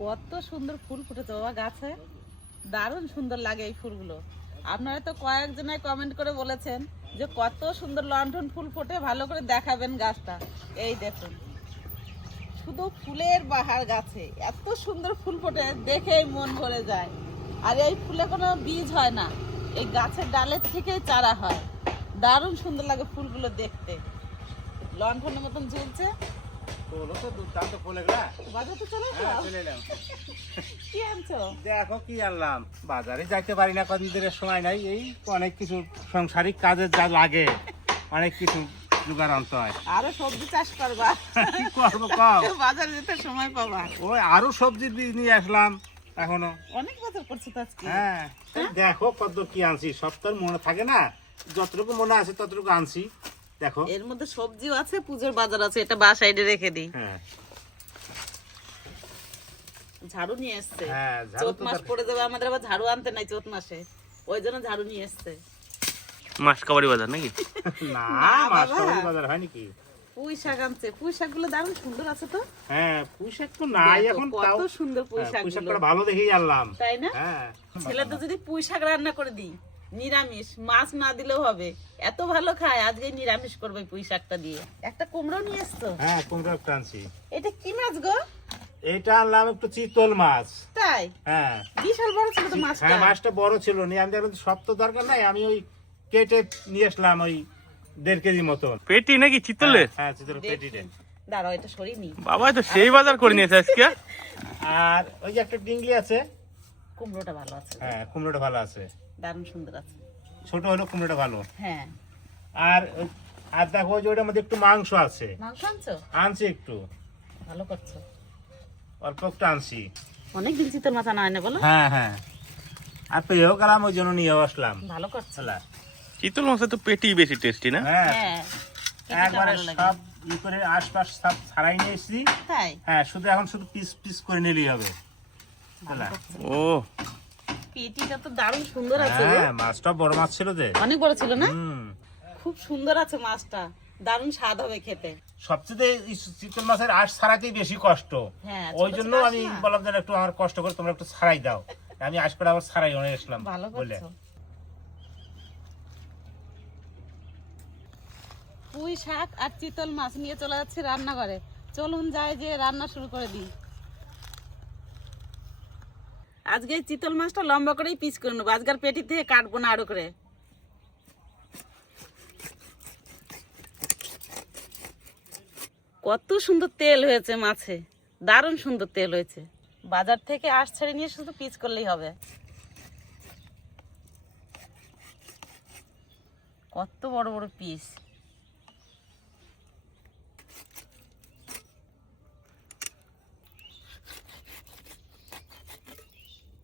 কত সুন্দর ফুল ফুটেছে বাবা গাছে, দারুণ সুন্দর লাগে এই ফুলগুলো। আপনারা তো কয়েকজনাই কমেন্ট করে বলেছেন যে কত সুন্দর লণ্ঠন ফুল ফোটে, ভালো করে দেখাবেন গাছটা। এই দেখুন, শুধু ফুলের বাহার গাছে, এত সুন্দর ফুল ফোটে দেখেই মন ভরে যায়। আর এই ফুলে কোনো বীজ হয় না, এই গাছের ডালের থেকেই চারা হয়। দারুণ সুন্দর লাগে ফুলগুলো দেখতে, লণ্ঠনের মতন ঝুলছে। দেখো কি আনলাম, বাজারে যাইতে পারি না কদিন ধরে, সময় নাই। এই অনেক কিছু সংসারিক কাজে যা লাগে, অনেক কিছু জোগাড় আনতে হয়। আরো সবজি চাষ করবা, কি করবো কম, বাজারে যেতে সময় পাবা। ওই আরো সবজি নিয়ে আসলাম এখনো। অনেক বাজার করছো তো আজকে। হ্যাঁ, দেখো কত কি আনছি, সব তো আর মনে থাকে না, যতটুকু মনে আছে ততটুকু আনছি। দেখো এর মধ্যে সবজিও আছে, পূজোর বাজার আছে, এটা বা সাইডে রেখে দিই। হ্যাঁ, ঝাড়ু নিয়ে এসছে, হ্যাঁ, চৈত মাস পড়ে যাবে আমাদের, আবার ঝাড়ু আনতে নাই চৈত মাসে, ওই জন্য ঝাড়ু নিয়ে এসছে। মাসকাবাড়ি বাজার নাকি? না, মাসকাবাড়ি বাজার হয় নাকি? পুঁই শাক আনছে, পুঁই শাক গুলো দারুণ সুন্দর আছে তো। হ্যাঁ, পুঁই শাক তো নাই এখন, কত সুন্দর পুঁই শাক পুঁই গুলো, শাকটা ভালো দেখেই আনলাম, তাই না? হ্যাঁ। ছেলে তো যদি পুঁই শাক রান্না করে দিই, নিরামিষ, মাছ না দিলেও হবে, এত ভালো খায়। আজকে নিরামিষ করবে পুঁই শাকটা দিয়ে। একটা কুমড়ো নিয়ে এসছো। হ্যাঁ, কুমড়ো একটা আনছি। এটা কি মাছ গো? এটা আনলাম একটু চিতল মাছ। তাই? হ্যাঁ, বিশাল বড় ছিল তো মাছটা। হ্যাঁ, মাছটা বড় ছিল, নিয়ে আমি দেখলাম সব তো দরকার নাই, আমি ওই কেটে নিয়ে আসলাম ওই 1.5 কেজি মতন। পেটি নাকি চিতলে? হ্যাঁ, চিতল পেটিতে। দাঁড়াও, এটা সরিয়ে নি। বাবা তো সেই বাজার করে নিয়েছে আজকে। আর ওই যে একটা ডিংলি আছে। কুমড়োটা ভালো আছে, হ্যাঁ, কুমড়োটা ভালো আছে, দারুণ সুন্দর আছে। ছোট হলো কুমড়োটা ভালো। হ্যাঁ, আর দেখো ওই যে ওটার মধ্যে একটু মাংস আছে, মাংস আনছো? আনছি একটু, ভালো করছো, অল্প একটু আনছি। অনেকদিন চিতল মাছ আনা হয় না বলো। হ্যাঁ, হ্যাঁ, আর পেয়েও গেলাম, ওই জন্য নিয়েও আসলাম। ভালো করছো। চিতল মাছের তো পেটি বেশি টেস্টি না? হ্যাঁ, হ্যাঁ, একবারে সব ই করে আশপাশ সব ছাড়াই নিয়ে এসেছি। তাই? হ্যাঁ, এখন শুধু পিস পিস করে নিলেই হবে। ও, পেটিটা তো দারুণ সুন্দর আছে গো। হ্যাঁ, মাছটা বড় মাছ ছিল যে। অনেক বড় ছিল না? হুম, খুব সুন্দর আছে মাছটা, দারুণ স্বাদ হবে খেতে। সবচেয়ে চিতল মাছের আঁশ ছাড়াতেই বেশি কষ্ট। হ্যাঁ, ওই জন্য আমি বললাম যে একটু আমার কষ্ট করে তোমরা একটু ছাড়াই দাও। আমি আঁশ করে আবার ছাড়াই অনেক আসলাম ভালো বলে। করছো। পুঁই শাক আর চিতল মাছ নিয়ে চলে যাচ্ছি রান্নাঘরে। চলুন যাই, যে রান্না শুরু করে দিই। আজকে চিতল মাছটা লম্বা করেই পিস করে নেবো, আজকের পেটি থেকে কাটবো না আরো করে। কত সুন্দর তেল হয়েছে মাছে, দারুণ সুন্দর তেল হয়েছে। বাজার থেকে আঁশ ছেড়ে নিয়ে শুধু পিস করলেই হবে। কত বড় বড় পিস।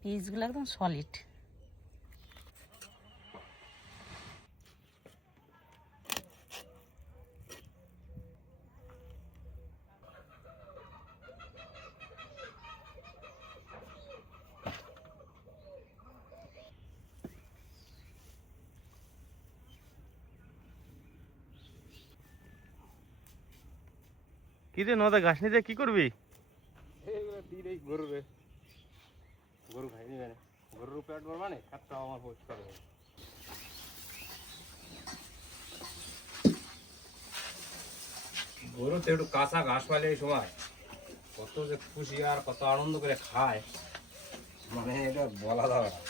পিসগুলো একদম সলিড। কি রে নদা, ঘাস নিতে কি করবি? গরু খাই নিবে না, গরুর পেট ভরবা না, খাতটা আমার পোষ করবে। গরু তো একটু কাঁচা ঘাস পাইলে এই সময় কত যে খুশি আর কত আনন্দ করে খায়, মানে এটা বলা যাবে না।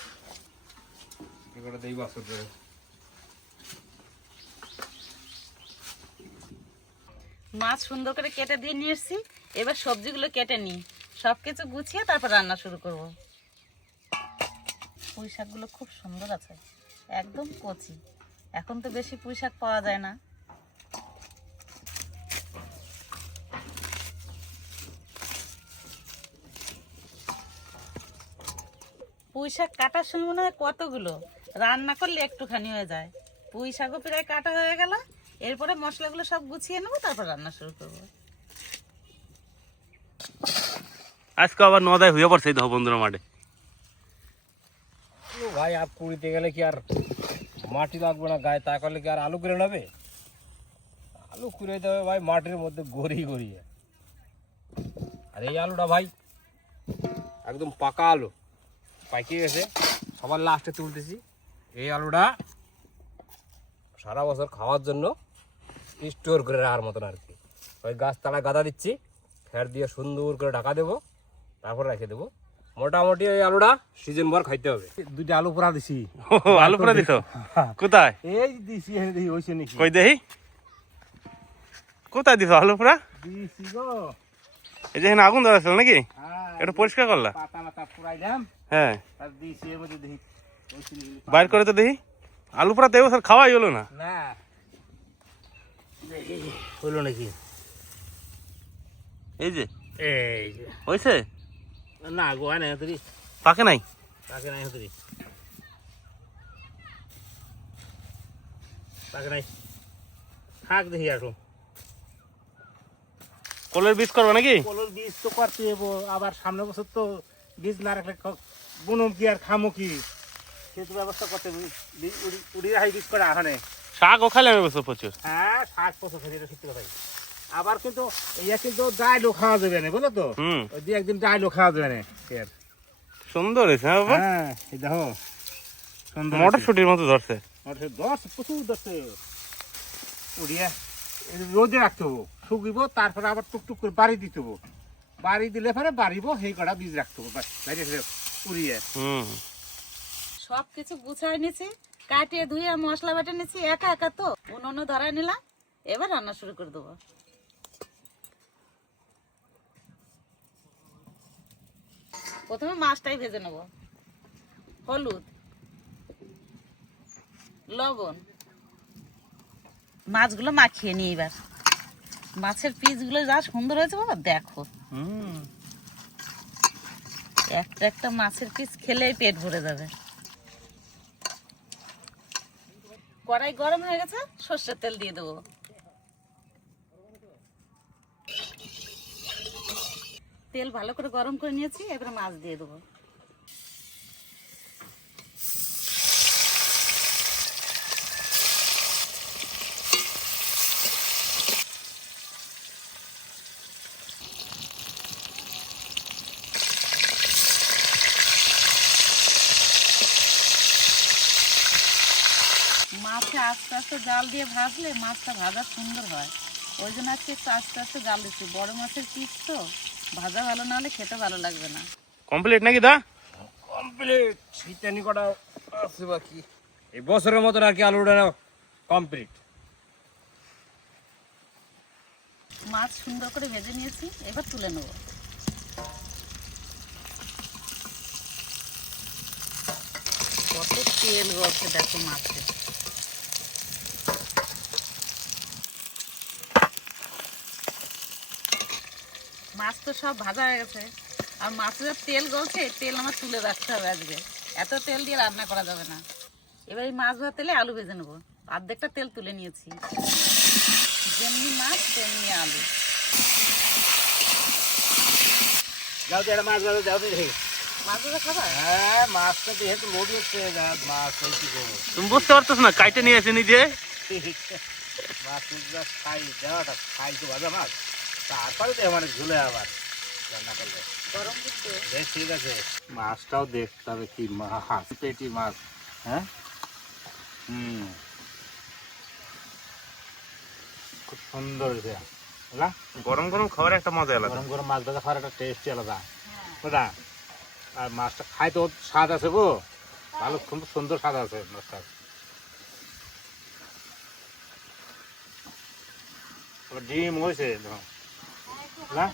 কি করে দেই বছর ধরে। মাছ সুন্দর করে কেটে দিয়ে নিয়ে এসেছি, এবার সবজিগুলো কেটে নিই, সবকিছু গুছিয়ে তারপর রান্না শুরু করব। পুঁই শাকগুলো খুব সুন্দর আছে, একদম কচি। এখন তো বেশি পুঁই শাক পাওয়া যায় না। পুঁই শাক কাটার সময় মনে হয় কতগুলো, রান্না করলে একটুখানি হয়ে যায়। পুঁই শাকও প্রায় কাটা হয়ে গেল, এরপরে মশলাগুলো সব গুছিয়ে নেবো, তারপর রান্না শুরু করবো। আজকে আবার নদায় হয়ে পড়ছে এই বন্ধুরা মাঠে। ভাই আর পুরিতে গেলে কি আর মাটি লাগবে না গায়ে, তা করলে কি আর আলু করে নেবে? আলু করে দেবে ভাই মাটির মধ্যে গড়িয়ে গড়িয়ে। আর এই আলুটা ভাই একদম পাকা আলু পাইকে গেছে, সবার লাস্টে তুলতেছি। এই আলুটা সারা বছর খাওয়ার জন্য স্টোর করে রাখার মতন আর কি। ওই গাছতলায় গাদা দিচ্ছি, ফ্যাট দিয়ে সুন্দর করে ঢাকা দেবো, তারপর রেখে দেবো। মোটামুটি এই আলুটা সিজন ভর খাইতে হবে। দুইটা আলু পোড়া দিছি। আলু পুরা দিছ কোথায়? এই দিছি হইছে নাকি? কই দেহি কোথায় দিছ আলু পুরা? দিছি গো। এই যে এখানে আগুন ধরেছিল নাকি? হ্যাঁ, এটা পরিষ্কার করলা? পাতা মাতা পুরাইলাম, হ্যাঁ, আর দিছি এর মধ্যে দেখি হইছে নাকি। বাইর করে তো দেখি। আলু পুরা তো এবছর খাওয়াই হলো না। না দেখি হইলো নাকি। এই যে এই যে হয়েছে, না গো, আয় না তুই পাকে নাই। তাকে নাই তুই তাকে নাই থাক দেখি আসো। কলের বীজ করবে নাকি? কলর বীজ তো করতে হবো, আবার সামনে বছর তো বীজ না রাখলে বুনম কি আর খামো কি, সেতু ব্যবস্থা করতে উড়ি রাখি বীজ করে আহানে। শাকও খাইলাম এবছর প্রচুর। হ্যাঁ, 60 বছর খাই, এটা সত্যি কথাই। আবার কিন্তু ইয়া কিন্তু ডাইলও খাওয়া যাবে না, বুঝলো তো? হুম, ওই দিয়ে একদিন ডাইলও খাওয়া যাবে না এর। সুন্দর হয়েছে। হ্যাঁ বাবা, হ্যাঁ, এই দেখো সুন্দর মটরশুটির মতো ধরছে। দশ প্রচুর দশে উড়িয়া রোদে রাখতে হবো, শুকিব, তারপরে আবার টুকটুক করে বাড়ি দিতে হবো। বাড়ি দিলে পরে বাড়িব, সেই কটা বীজ রাখতে হবো, বাইরে উড়িয়ে। হুম, সব কিছু গুছাই নিয়েছি, কাটিয়ে ধুয়ে মশলা বেটে নিয়েছি, একা একা তো উনুনে ধরাই নিলাম। এবার রান্না শুরু করে দেবো। প্রথমে মাছটাই ভেজে নেব। হলুদ, লবণ, মাছগুলো মাখিয়ে নিই। এবার মাছের পিসগুলো যা সুন্দর হয়েছে বাবা, দেখো। হুম, একটা একটা মাছের পিস খেলেই পেট ভরে যাবে। কড়াই গরম হয়ে গেছে, সর্ষের তেল দিয়ে দেবো। তেল ভালো করে গরম করে নিয়েছি, এবারে মাছ দিয়ে দেবো। মাছে আস্তে আস্তে জাল দিয়ে ভাজলে মাছটা ভাজা সুন্দর হয়। ওই জন্য আজকে একটু আস্তে আস্তে জাল দিচ্ছি। বড় মাছের পিস তো, ভাজা ভালো না হলে খেতে ভালো লাগবে না। কমপ্লিট নাকি দা? কমপ্লিট, শীতানি কটা আছে বাকি। এই বছরের মতন আর কি আলুটা কমপ্লিট। মাছ সুন্দর করে ভেজে নিয়েছি, এবার তুলে নেব। কত তেল গলছে দেখো মাছে। মাছ তো সব ভাজা হয়ে গেছে, আর মাছের তেল গলছে, তেল আমার তুলে রাখতে হবে আজকে। এত তেল দিয়ে রান্না করা যাবে না। এবার এই মাছ ভাজা তেলে আলু ভেজে নেবো। অর্ধেকটা তেল তুলে নিয়েছি। যেমনি মাছ তেমনি আলু। যাও তো, একটা মাছ ভালো যাও তো দেখি। মাছ ভাজা খাবার? হ্যাঁ, মাছটা যেহেতু লোড হচ্ছে, মাছ ওই কি করবো। তুমি বুঝতে পারতেছ না, কাইটে নিয়ে এসে নিজে। মাছ খাই দেওয়াটা খাই তো ভাজা মাছ, তারপরে তো মানে ঝুলে আবার রান্না করলে গরম দিচ্ছে। বেশ ঠিক আছে। মাছটাও দেখতে হবে, কি মাছ, পেটি মাছ। হ্যাঁ, খুব সুন্দর হয়েছে না? গরম গরম খাবার একটা মজা আলাদা। গরম গরম মাছ ভাজা খাওয়ার একটা টেস্টই আলাদা, বুঝলা? আর মাছটা খাই তো স্বাদ আছে গো, ভালো খুব সুন্দর স্বাদ আছে মাছটা। ডিম হয়েছে না?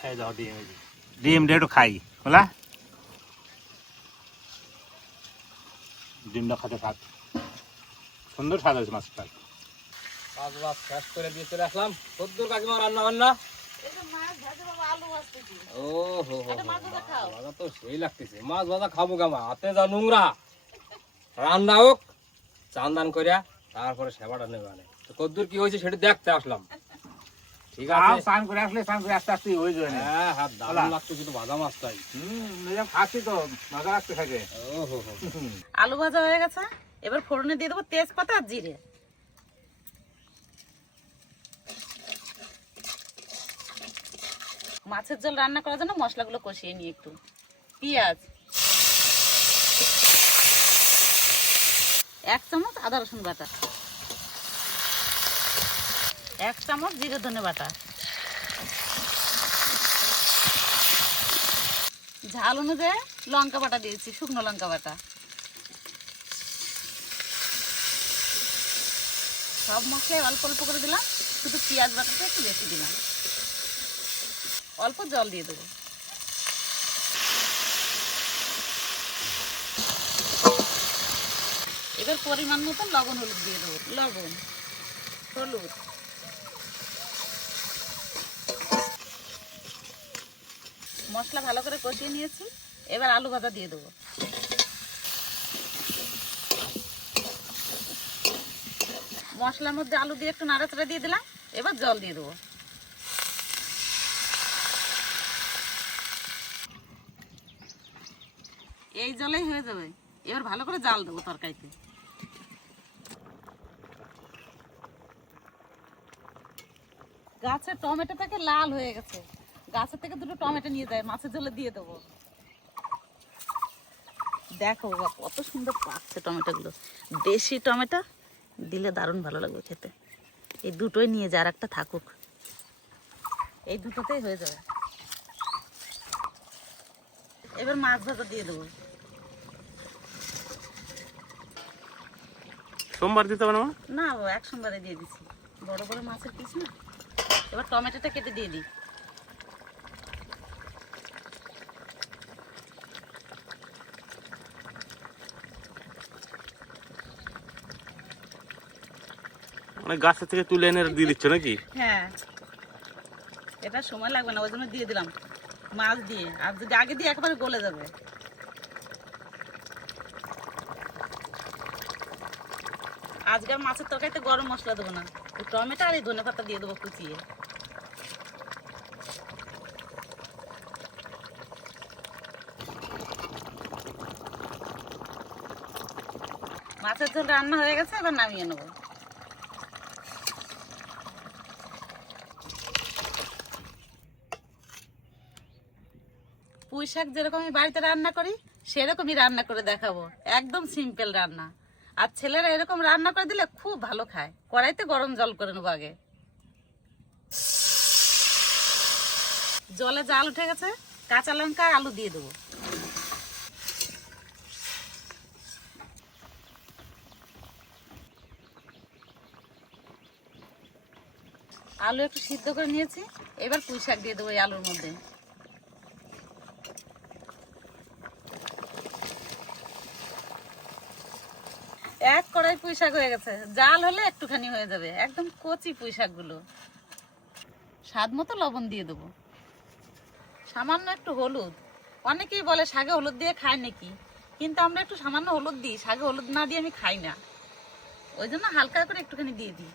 হ্যাঁ, যাও ডিম হয়েছে, ডিম দিয়ে একটু খাই, বুঝলা? ডিমটা খাতে খাত সুন্দর স্বাদ আছে মাছটা। কাজ বাজ শেষ করে দিয়ে চলে আসলাম। সদ্দুর কাকিমা রান্না বান্না। এই যে মাছ ভাজা বাবা, আলু ভাজতেছি। ও হো হো, একটা মাছ ভাজা খাও। ভাজা তো সেই লাগতেছে। মাছ ভাজা খাবো কেমন, হাতে যা নোংরা। রান্না হোক, চান্দান করিয়া তারপরে সেবাটা নেবে। মানে তো কদ্দুর কি হয়েছে সেটা দেখতে আসলাম। ঠিক আছে, স্নান করে আসলে স্নান করে আস্তে আস্তে হয়ে যাবে না। হ্যাঁ হ্যাঁ, দারুণ লাগতো কিন্তু ভাজা মাছটাই। খাচ্ছি তো মজা লাগতে থাকে। ও হো হো, আলু ভাজা হয়ে গেছে, এবার ফোড়নে দিয়ে দেবো তেজপাতা আর জিরে। মাছের ঝোল রান্না করার জন্য মশলাগুলো কষিয়ে নিই একটু। পেঁয়াজ 1 চামচ আদা রসুন বাটা, 1 চামচ জিরে ধনে বাটা, ঝাল অনুযায়ী লঙ্কা বাটা দিয়েছি, শুকনো লঙ্কা বাটা। সব মশলাই অল্প অল্প করে দিলাম, শুধু পেঁয়াজ বাটাটা একটু বেশি দিলাম। অল্প জল দিয়ে দেবো। এবার পরিমাণ মতন লবণ হলুদ দিয়ে দেবো। লবণ, হলুদ, মশলা ভালো করে কষিয়ে নিয়েছি। এবার আলু ভাজা দিয়ে দেবো। মশলার মধ্যে আলু দিয়ে একটু নাড়াচাড়া দিয়ে দিলাম। এবার জল দিয়ে দেবো। এই জলেই হয়ে যাবে। এবার ভালো করে জাল দেবো তরকারিতে। গাছের টমেটো থেকে লাল হয়ে গেছে। গাছের থেকে 2টো টমেটো নিয়ে যায়, মাছের ঝোলে দিয়ে দেবো। দেখো বাবা কত সুন্দর পাকছে টমেটোগুলো। দেশি টমেটো দিলে দারুণ ভালো লাগবে খেতে। এই দুটোই নিয়ে যায়, আর একটা থাকুক। এই দুটোতেই হয়ে যাবে। এবার মাছ ভাজা দিয়ে দেবো। সোমবার দিতে হবে না? না বাবা, এক সোমবারে দিয়ে দিচ্ছি, বড় বড় মাছের পিস না। এবার টমেটোটা কেটে দিয়ে দিই। মানে গাছের থেকে তুলে এনে দিয়ে দিচ্ছ নাকি? হ্যাঁ, এটা সময় লাগবে না, ওই জন্য দিয়ে দিলাম মাছ দিয়ে। আর যদি আগে দিয়ে একবারে গলে যাবে। আজকে আর মাছের তরকারিতে গরম মশলা দেবো না, ওই টমেটো আর এই ধনে পাতা দিয়ে দেবো কুচিয়ে। মাছের ঝোল রান্না হয়ে গেছে, এবার নামিয়ে নেবো। পুঁই শাক যেরকম আমি বাড়িতে রান্না করি সেরকমই রান্না করে দেখাবো। একদম সিম্পল রান্না। আর ছেলেরা এরকম রান্না করে দিলে খুব ভালো খায়। কড়াইতে গরম জল করে নেবো আগে। জলে জাল উঠে গেছে, কাঁচা লঙ্কা আলু দিয়ে দেবো। আলু একটু সিদ্ধ করে নিয়েছি। এবার পুঁই শাক দিয়ে দেবো এই আলুর মধ্যে। এক কড়াই পুঁই শাক হয়ে গেছে। জাল হলে একটুখানি হয়ে যাবে, একদম কচি পুঁই শাকগুলো। স্বাদ মতো লবণ দিয়ে দেবো, সামান্য একটু হলুদ। অনেকেই বলে শাকে হলুদ দিয়ে খায় নাকি, কিন্তু আমরা একটু সামান্য হলুদ দিই। শাকে হলুদ না দিয়ে আমি খাই না, ওই জন্য হালকা করে একটুখানি দিয়ে দিই।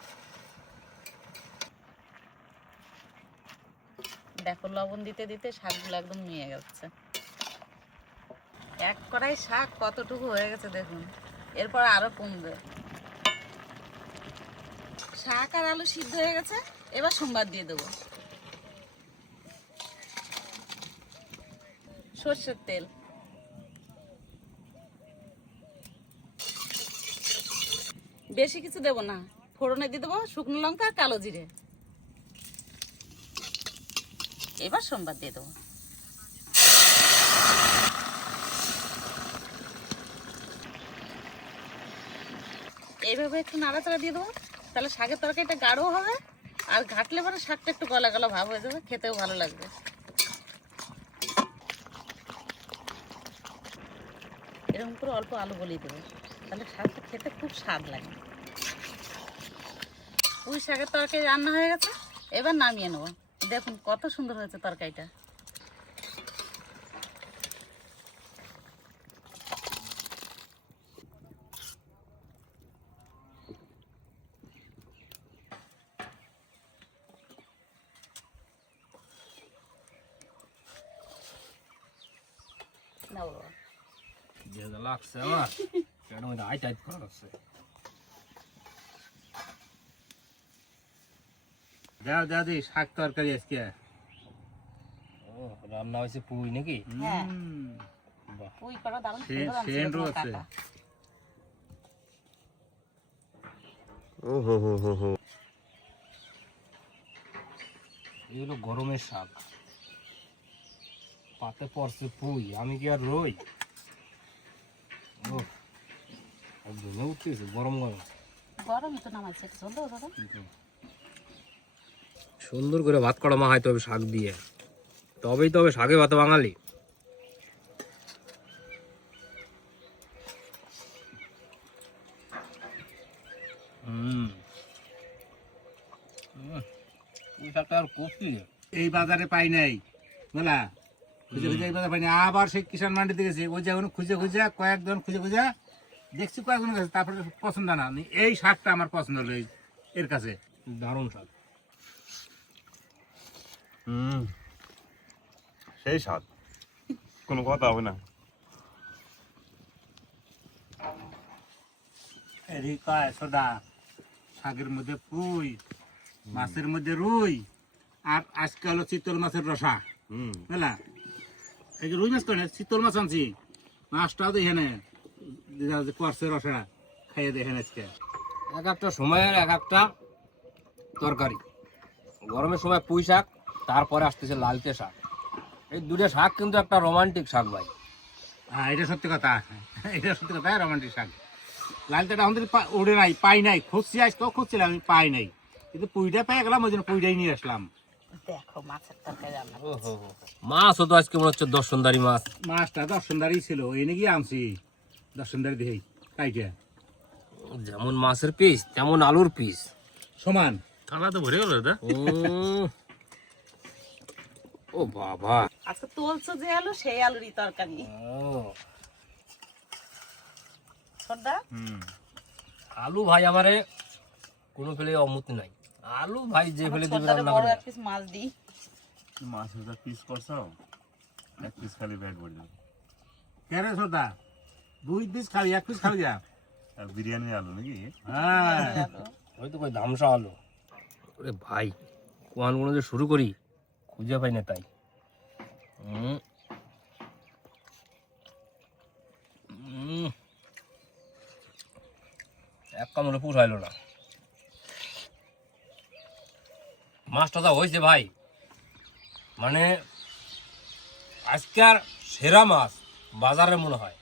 দেখো লবণ দিতে দিতে শাকগুলো একদম নিয়ে যাচ্ছে। এক কড়াই শাক কতটুকু হয়ে গেছে দেখুন, এরপর আরো কমবে। শাক আর আলু সিদ্ধ হয়ে গেছে। এবার সোমবার দিয়ে দেবো। সর্ষের তেল, বেশি কিছু দেবো না। ফোড়নে দিয়ে দেবো শুকনো লঙ্কা আর কালো জিরে। এবার সোমবার দিয়ে দেবো। এইভাবে একটু নাড়াচাড়া দিয়ে দেবো, তাহলে শাকের তরকারিটা গাঢ় হবে। আর ঘাটলে পরে শাকটা একটু গলা গলা ভাব হয়ে যাবে, খেতেও ভালো লাগবে। এরকম করে অল্প আলু গলিয়ে দেবো, তাহলে শাকটা খেতে খুব স্বাদ লাগে। পুঁই শাকের তরকারি রান্না হয়ে গেছে। এবার নামিয়ে নেবো। দেখুন কত সুন্দর হয়েছে তরকারিটা। না বাবা, যে যা লাগছে আমার পেটের মধ্যে আইট আইট করা লাগছে। দাও দাদি শাক তরকারি আজকে। রান্না হয়েছে পুঁই নাকি? হ্যাঁ। হুম। বাহ, পুঁই করা দারুণ সে- সুন্দর আনছিল সেন্টও তোমার আছে। কাকা। ও হো হো হো হো। এগুলো গরমের শাক, পাতে পড়ছে পুঁই, আমি কি আর রই? ওহ, একদম উঠতেছে গরম গরম। গরমই তো নামাইছে, এটা ঝোল দাও দাদা। সুন্দর করে ভাত করা মাখাইতে হবে শাক দিয়ে, তবেই তবে শাকে ভাত বাঙালি। এই শাকটা আর কপি এই বাজারে পাই নাই বলা, খুঁজে খুঁজে এই বাজারে পাই নাই। আবার সেই কিষাণ মান্ডিতে গেছি, ওই যে এখন খুঁজে খুঁজে কয়েকজন খুঁজে খুঁজে দেখছি কয়েকজন গেছে, তারপরে পছন্দ না, এই শাকটা আমার পছন্দ হলো এর কাছে। দারুণ শাক। সেই স্বাদ, কোনো কথা হবে না। এদিকে কয় সোডা, শাকের মধ্যে পুঁই, মাছের মধ্যে রুই, আর আজকে হলো চিতল মাছের রসা। বুঝলা, এই যে রুই মাছ করে চিতল মাছ আনছি, মাছটাও দেখে নে করছে রসা, খাইয়ে দেখেন আজকে। এক একটা সময়ের এক একটা তরকারি। গরমের সময় পুঁই শাক, তারপরে আসতেছে লালতে শাক। এই দুটো শাক কিন্তু একটা রোমান্টিক শাক ভাই। হ্যাঁ, এটা সত্যি কথা, এটা সত্যি কথা, রোমান্টিক শাক। লালটাটা আমাদের ওড়ে নাই, পাই নাই, খুঁজছি আজকেও খুঁজছিলাম, আমি পাই নাই, কিন্তু পুঁইটা পেয়ে গেলাম, ওই জন্য পুঁইটাই নিয়ে আসলাম। দেখো মাছের তরকারি রান্না। মাছও তো আজকে মনে হচ্ছে দর্শনদারি মাছ। মাছটা দর্শনদারি ছিল, এনে গিয়ে আনছি দর্শনদারি দেখেই কাইটা যেমন মাছের পিস তেমন আলুর পিস সমান। থালা তো ভরে গেল দাদা। ও বাবা, আজকে তুলছো যে আলু, সেই আলুরই তরকারি। সর্দা আলু ভাই আমারে কোনো ফেলে অমুতি নাই। আলু ভাই যে ফেলে দিবে সর্দারে রান্না বড় করে। এক পিস মাছ দিই। মাছের যা পিস করছো, এক পিস খালি ব্যাট ভরে দেবে। কেরে সোদা, 2 পিস খাবি, 1 পিস খাবি যা। আর বিরিয়ানি আলু নাকি? হ্যাঁ, ওই তো কই ধামসা আলু। ওরে ভাই, কোয়ানগুলো যে শুরু করি খুঁজে পাই না তাই। এক কামড়ে পুষাইলো না। মাছটা যা হয়েছে ভাই, মানে আজকের সেরা মাছ বাজারে মনে হয়।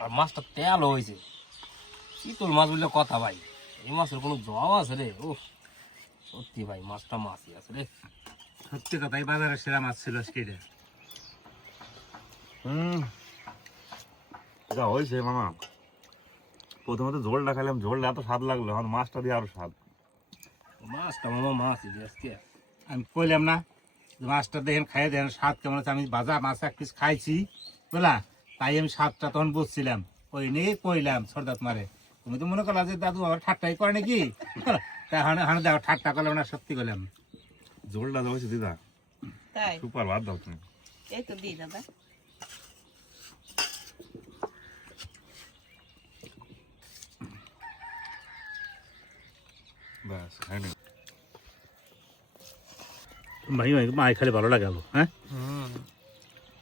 আর মাছটা তেল হয়েছে, চিতল মাছ বললে কথা ভাই। এই মাছের কোনো জবাব আছে রে? ও সত্যি ভাই, মাছটা মাছই আছে রে। সত্যি কথা, এই বাজারে সেরা মাছ ছিল আজকে এটা। যা হয়েছে মামা, প্রথমে তো ঝোলটা খাইলাম, ঝোলটা এত স্বাদ লাগলো, এখন মাছটা দিয়ে আরো স্বাদ। মাছটা মামা মাছই রে আজকে। আমি কইলাম না যে মাছটা দেখেন খাইয়ে দেখেন স্বাদ কেমন আছে। আমি ভাজা মাছ 1 পিস খাইছি বুঝলা, তাই আমি স্বাদটা তখন বুঝছিলাম, ওই নিয়ে কইলাম সর্দাত মারে। তুমি তো মনে করলা যে দাদু আবার ঠাট্টাই করে নাকি, তাহলে দেখো ঠাট্টা করলাম না, সত্যি করলাম। ঝোলটা যা হয়েছে দিদা, তাই সুপার, ভাত দাও তুমি। এই তো দিই দাদা। ব্যাস খাইনি। ভাই মাই খালি ভালো লাগে আলু, হ্যাঁ,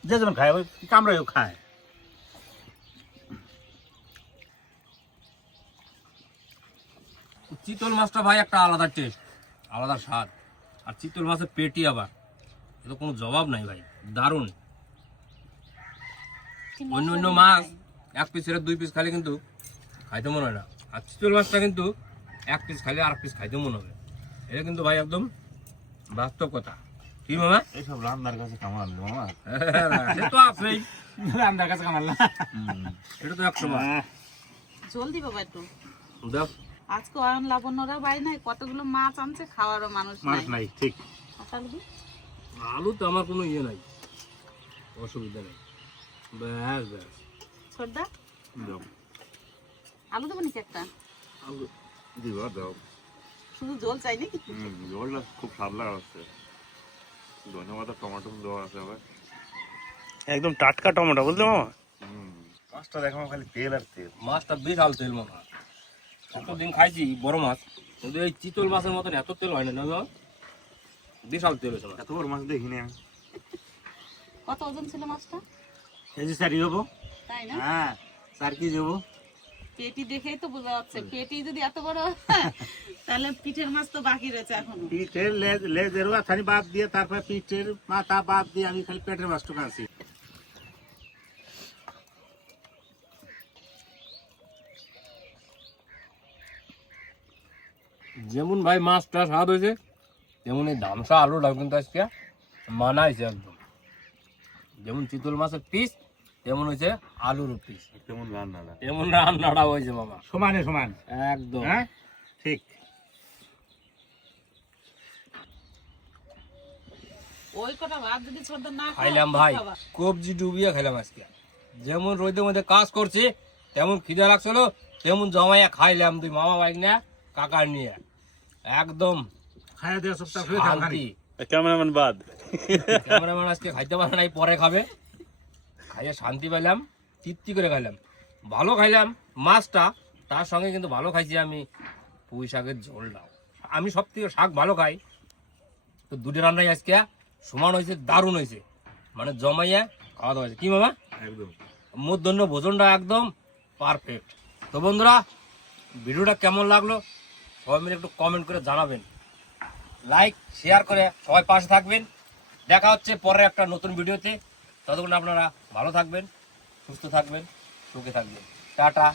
যে যেমন খায় ওই কামড়াইও খায়। চিতল মাছটা ভাই একটা আলাদা টেস্ট, আলাদা স্বাদ। আর চিতল মাছের পেটি আবার, এটা কোনো জবাব নাই ভাই, দারুণ। অন্য অন্য মাছ 1 পিসের 2 পিস খালি কিন্তু খাইতে মনে হয় না, আর চিতল মাছটা কিন্তু 1 পিস খাইলে আর পিস খাইতে মনে হবে। এটা কিন্তু ভাই একদম বাস্তব কথা। কি মামা? এইসব রান্নার কাছে কামাল মামা। সে তো আছেই, রান্নার কাছে কামাল না। এটা তো 100 মাছ। ঝোল দিব বাবা একটু। দেখ আজকে অয়ন লাবণ্যরা বাড়ি নাই, কতগুলো মাছ আনছে, খাওয়ারও মানুষ মাছ নাই। নাই, ঠিক। আলু দিই। আলু তো আমার কোনো ইয়ে নাই, অসুবিধা নেই। ব্যাস ব্যাস, সর্দা দাও, আলু দেবো নাকি একটা? আলু দিবা দাও। শুধু ঝোল চাই নাকি? ঝোলটা খুব স্বাদ লাগাচ্ছে। ধন্যবাদ, টমেটো দেওয়া আছে আবার। একদম টাটকা টমেটো বুঝলে মামা। মাছটা দেখো খালি তেল আর তেল। মাছটা বিশাল তেল মামা। কতদিন খাইছি বড় মাছ, কিন্তু এই চিতল মাছের মতন এত তেল হয় না, না বাবা? বিশাল তেল হয়েছে মাছ। এত বড় মাছ দেখিনি আমি। কত ওজন ছিল মাছটা? কেজি 4 হবো। তাই না? হ্যাঁ 4 কেজি হবো। পেটি দেখেই তো বোঝা যাচ্ছে, পেটি যদি এত বড় তাহলে পিঠের মাছ তো বাকি রয়েছে এখনো। পিঠের লেজের মাথানি বাদ দিয়ে তারপর পিঠের মাথা বাদ দিয়ে আমি খালি পেটের মাছটুকু আনছি। যেমন ভাই মাছটা স্বাদ হয়েছে তেমন এই ধামসা আলুটাও কিন্তু আজকে মানাইছে একদম। যেমন চিতল মাছের পিস তেমন হয়েছে আলুর পিস, কেমন রান্নাটা? তেমন রান্নাটা হয়েছে মামা সমানে সমান। একদম। হ্যাঁ ঠিক। ওই কটা ভাত যদি ছোট না খাও, খাইলাম কি ভাই, খাবা? কবজি ডুবিয়ে খাইলাম আজকে। যেমন রোদের মধ্যে কাজ করছি তেমন খিদে লাগছিল, তেমন জমাইয়া খাইলাম দুই মামা বাইক না কাকার নিয়ে। একদম খাইয়া দিয়ে সপ্তাহ হয়ে থাকা শান্তি। ক্যামেরাম্যান বাদ। ক্যামেরাম্যান আজকে খাইতে পারে নাই, পরে খাবে। খাইয়ে শান্তি পেলাম, তৃপ্তি করে খাইলাম, ভালো খাইলাম মাছটা। তার সঙ্গে কিন্তু ভালো খাইছি আমি পুঁই শাকের ঝোলটাও। আমি সব থেকে শাক ভালো খাই, তো দুটো রান্নাই আজকে সমান হয়েছে, দারুণ হয়েছে, মানে জমাইয়া খাওয়া দাওয়া হয়েছে। কি মামা? একদম। মধ্যাহ্ন ভোজনটা একদম পারফেক্ট। তো বন্ধুরা, ভিডিওটা কেমন লাগলো সবাই মিলে একটু কমেন্ট করে জানাবেন, লাইক শেয়ার করে সবাই পাশে থাকবেন। দেখা হচ্ছে পরে একটা নতুন ভিডিওতে। ততক্ষণ আপনারা ভালো থাকবেন, সুস্থ থাকবেন, সুখে থাকবেন। টাটা।